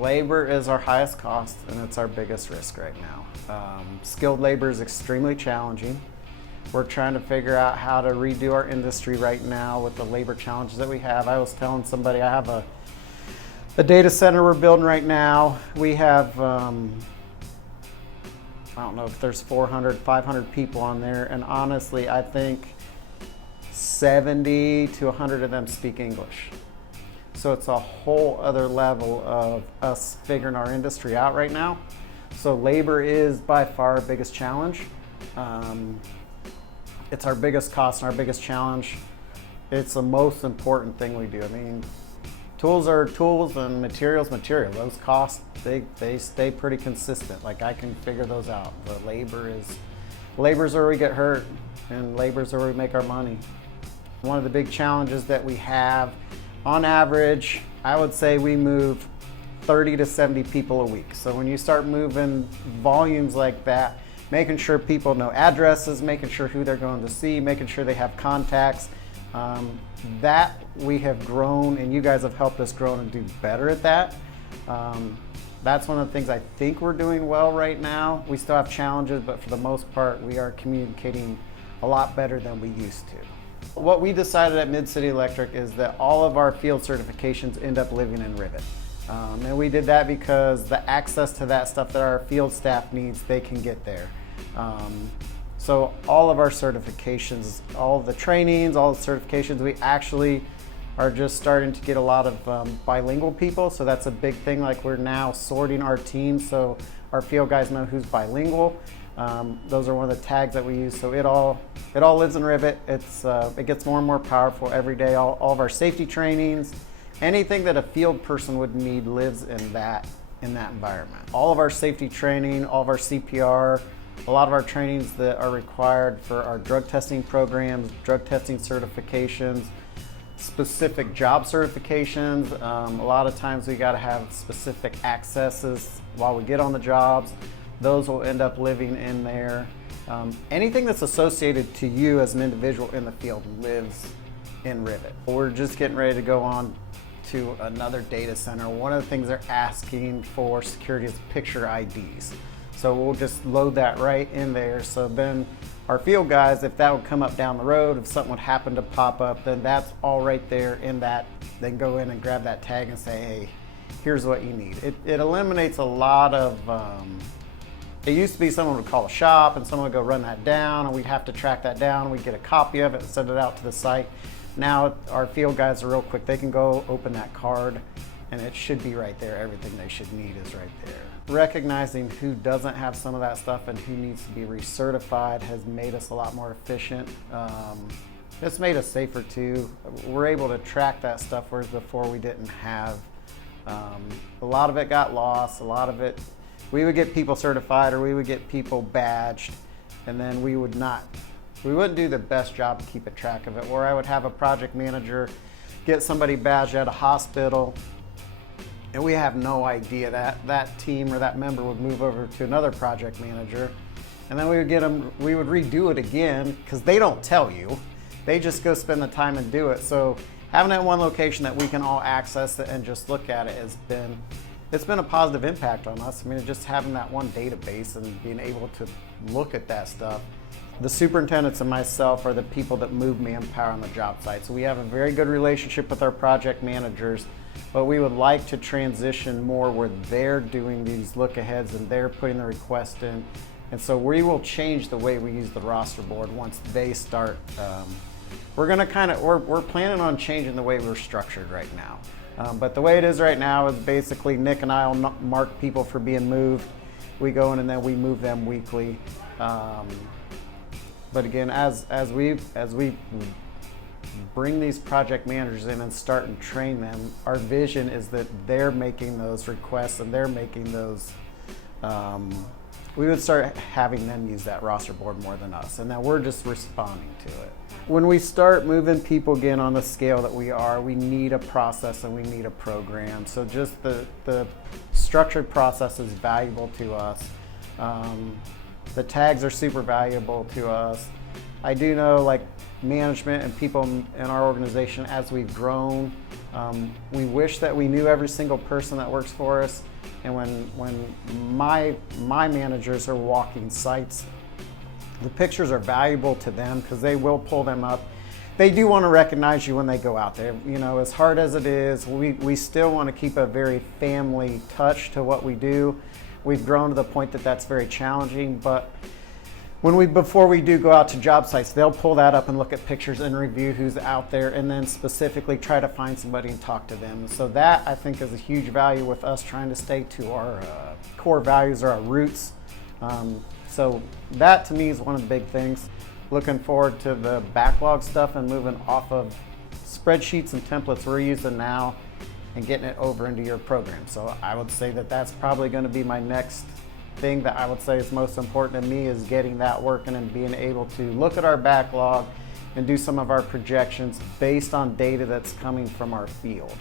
Labor is our highest cost and it's our biggest risk right now. Skilled labor is extremely challenging. We're trying to figure out how to redo our industry right now with the labor challenges that we have. I was telling somebody I have a data center we're building right now. We have, I don't know if there's 400, 500 people on there, and honestly, I think 70 to 100 of them speak English. So it's a whole other level of us figuring our industry out right now. So labor is by far our biggest challenge. It's our biggest cost and our biggest challenge. It's the most important thing we do. I mean, tools are tools and materials material. Those costs, they stay pretty consistent. Like, I can figure those out. But labor's where we get hurt, and labor's where we make our money. One of the big challenges that we have, on average, I would say we move 30 to 70 people a week. So when you start moving volumes like that, making sure people know addresses, making sure who they're going to see, making sure they have contacts, that we have grown, and you guys have helped us grow and do better at that. That's one of the things I think we're doing well right now. We still have challenges, but for the most part, we are communicating a lot better than we used to. What we decided at Mid-City Electric is that all of our field certifications end up living in RIVET. And we did that because the access to that stuff that our field staff needs, they can get there. So all of our certifications, all of the trainings, all the certifications, we actually are just starting to get a lot of bilingual people. So that's a big thing. Like, we're now sorting our teams so our field guys know who's bilingual. Those are one of the tags that we use. So it all lives in RIVET. It gets more and more powerful every day. All of our safety trainings, anything that a field person would need lives in that environment. All of our safety training, all of our CPR, a lot of our trainings that are required for our drug testing programs, drug testing certifications, specific job certifications. A lot of times we got to have specific accesses while we get on the jobs. Those will end up living in there. Anything that's associated to you as an individual in the field lives in RIVET. We're just getting ready to go on to another data center. One of the things they're asking for security is picture IDs. So we'll just load that right in there. So then our field guys, if that would come up down the road, if something would happen to pop up, then that's all right there in that. Then go in and grab that tag and say, hey, here's what you need. It eliminates a lot of, it used to be someone would call a shop and someone would go run that down, and we'd have to track that down, and we'd get a copy of it and send it out to the site. Now our field guys are real quick. They can go open that card and it should be right there. Everything they should need is right there. Recognizing who doesn't have some of that stuff and who needs to be recertified has made us a lot more efficient. It's made us safer too. We're able to track that stuff, whereas before we didn't have. A lot of it got lost. A lot of it, we would get people certified or we would get people badged, and then we wouldn't do the best job to keep a track of it. Where I would have a project manager get somebody badged at a hospital, and we have no idea that team or that member would move over to another project manager, and then we would redo it again because they don't tell you. They just go spend the time and do it. So having that one location that we can all access it and just look at it it's been a positive impact on us. I mean, just having that one database and being able to look at that stuff. The superintendents and myself are the people that move manpower on the job site. So we have a very good relationship with our project managers, but we would like to transition more where they're doing these look-aheads and they're putting the request in. And so we will change the way we use the roster board once they start. We're planning on changing the way we're structured right now. But the way it is right now is basically Nick and I will mark people for being moved. We go in and then we move them weekly. But again, as we bring these project managers in and start and train them, our vision is that they're making those requests and they're making those, we would start having them use that roster board more than us, and then we're just responding to it. When we start moving people again on the scale that we are, we need a process and we need a program. So just the structured process is valuable to us. The tags are super valuable to us. I do know, like, management and people in our organization, as we've grown, We wish that we knew every single person that works for us, and when my managers are walking sites, the pictures are valuable to them because they will pull them up. They do want to recognize you when they go out there. You know, as hard as it is, we still want to keep a very family touch to what we do. We've grown to the point that that's very challenging, but before we do go out to job sites, they'll pull that up and look at pictures and review who's out there, and then specifically try to find somebody and talk to them. So that, I think, is a huge value with us trying to stay to our core values or our roots. So that to me is one of the big things. Looking forward to the backlog stuff and moving off of spreadsheets and templates we're using now and getting it over into your program. So I would say that that's probably going to be my next thing that I would say is most important to me, is getting that working and being able to look at our backlog and do some of our projections based on data that's coming from our field.